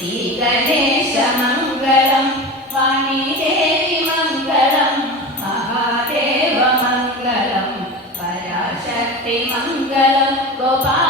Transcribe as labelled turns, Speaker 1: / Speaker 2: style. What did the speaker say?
Speaker 1: Shri Ganesha Mangalam Vani Devi Mangalam Mahadeva Mangalam Parashakti Mangalam Gopala